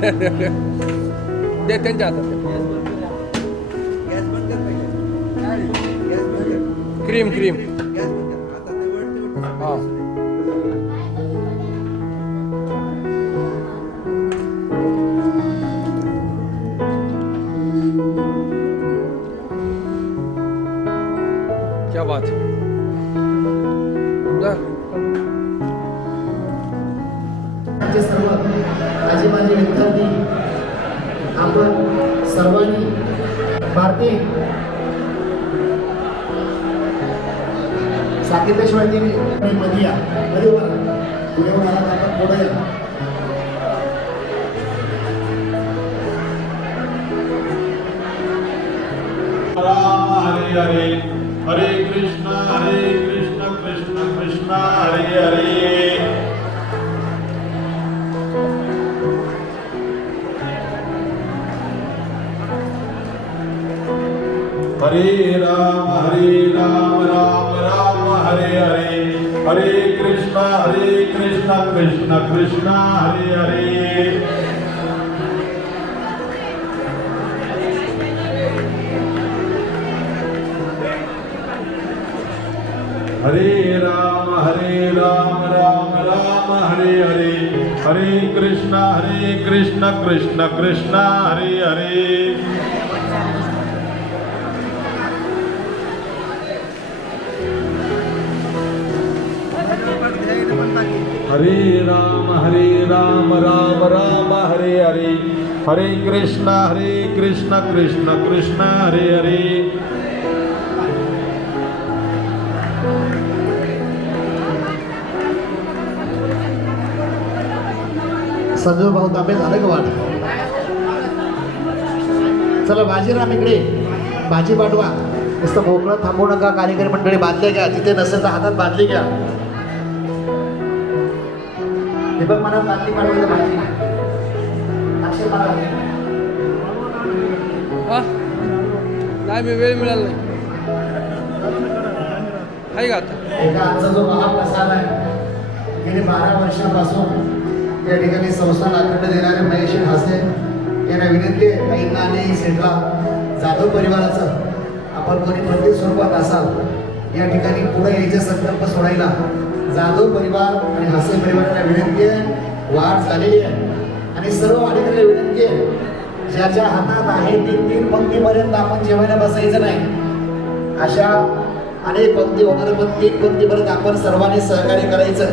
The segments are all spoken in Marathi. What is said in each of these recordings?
दे त्यांच्या हातात क्रीम क्रीम हा क्या बात है सर्व माझे विद्यार्थी आपण सर्वांनी भारतीय साकेतेश्वर मध्ये या मध्ये पुढे आपण पुढे या राम हरे हरे हरे कृष्ण कृष्ण कृष्ण हरे हरे हरे राम राम राम हरे हरे हरे कृष्ण कृष्ण कृष्ण हरे हरे हरे राम राम राम हरे हरे हरे कृष्ण कृष्ण कृष्ण हरे हरे हरे राम राम राम हरे हरे हरे कृष्ण कृष्ण कृष्ण हरे हरे संजय भाऊ तांबे झालं का वाट चला बाजीराम इकडे भाजी पाठवा नुसतं मोकळं थांबू नका कार्यकारी मंडळी बांधले घ्या तिथे नसेल तर हातात बांधली घ्या दीपक मला बांधली पाठवायचं भाजी अक्षय मला हा नाही मी वेळ मिळाला नाही आहे का आता एका आजचा जो महाप्रसाद आहे गेली 12 वर्षापासून या ठिकाणी संस्थान अखंड देणारे महेश हासे यांना विनंती आहे काहींना आणि सेटला जाधव परिवाराचं आपण कोणी प्रत्येक स्वरूपात असाल या ठिकाणी पुढे यायचे संकल्प सोडायला जाधव परिवार आणि हासे परिवाराला विनंती आहे वाढ झालेली आहे आणि सर्व वाढीकडे विनंती आहे ज्याच्या हातात आहे 3 पंक्तीपर्यंत आपण जेवायला बसायचं नाही अशा अनेक पंक्ती होणार पण 3 पंक्तीपर्यंत आपण सर्वांनी सहकार्य करायचं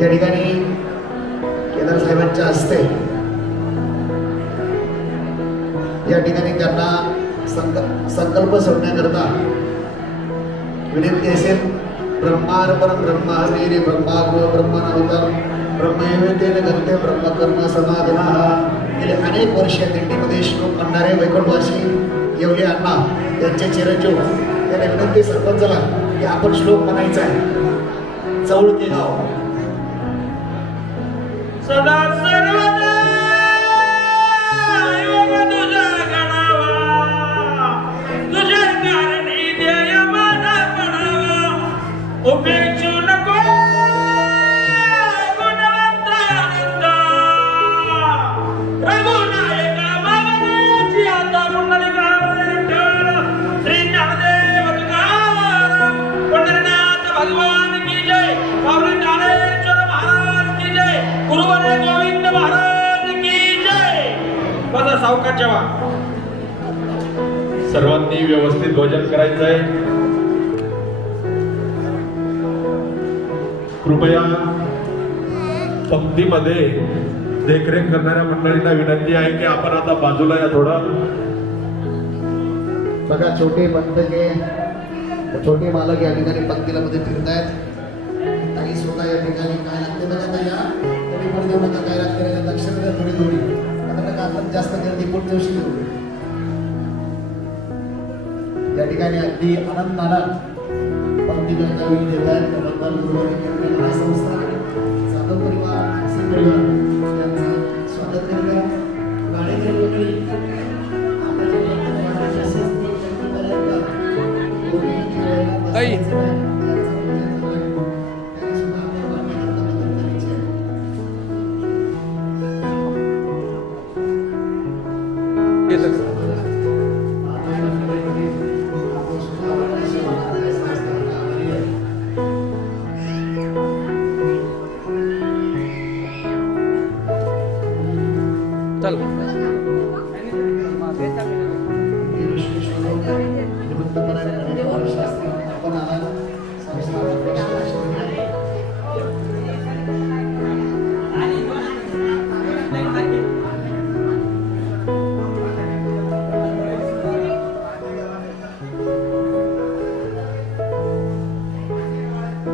या ठिकाणी केदार साहेबांच्या हस्ते या ठिकाणी त्यांना संकल्प सोडण्याकरता विनंती असेल ब्रह्मार्पण ब्रह्मावीर ब्रह्माग्र ब्रह्मनावतार ब्रह्मैवेतेन गंते ब्रह्मकर्म समाधना गेले अनेक वर्ष दिंडीमध्ये श्लोक म्हणणारे वैकुंठवासी येवले अण्णा त्यांचे चिरंजीव त्यांना विनंती सरपंचाला की आपण श्लोक म्हणायचा आहे चौळके गाव सदा सर्वदा योग तुझा गणावा तुझ्या कारणी ध्येय माझा पडावा उपेक्षू नको गुणवंत आनंद रघुनायका मागण्याची आता पुंडलिकावर ठेव श्री ज्ञानदेव तुकाराम पंढरीनाथ भगवान की जय गौरी ज्ञानेश्वर महाराज की जय गुरुवरे गोविंद महाराज की जय बसा सावकाश जेवा सर्वांनी व्यवस्थित भोजन करायचं आहे कृपया पंक्तीमध्ये देखरेख करणाऱ्या मंडळींना विनंती आहे की आपण आता बाजूला या थोडं बघा छोटे पंतके छोटे मालक या ठिकाणी पंक्तीला मध्ये फिरतायत काही स्वतः या ठिकाणी काय लागते बघा त्या थोडी पण देऊ नका काय लागते लक्ष द्या थोडी थोडी आता नका आता जास्त गर्दी पुढच्या दिवशी करू या ठिकाणी अगदी आनंदाला पंक्तीकरता वेळ देत आहेत भगवान गुरुवारी महासंस्था जाधव परिवार असे परिवार त्यांचं स्वागत करूया गाडीच्या लोकली आपल्या येतं. चल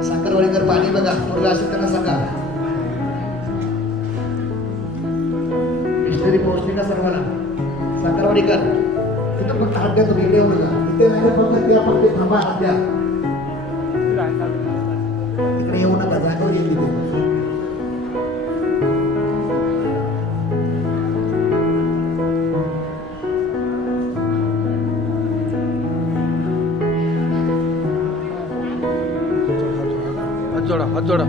साखरवाडीकर पाणी बघा मुलं असेल त्यांना सांगा. मिशनरी पोहोचली का सर्वांना? साखरवाडीकर तिथं फक्त हात द्या, तुम्ही इकडे येऊ नका. इथे नाही तर फक्त त्या फक्त थांबा, हात द्या. इकडे येऊ नका, जागेवर येईल तिथे. हात जोडा.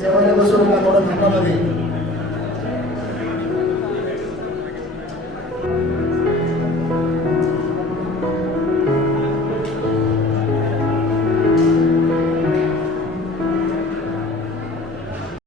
जेवण बसून थोडं थांबा मध्ये.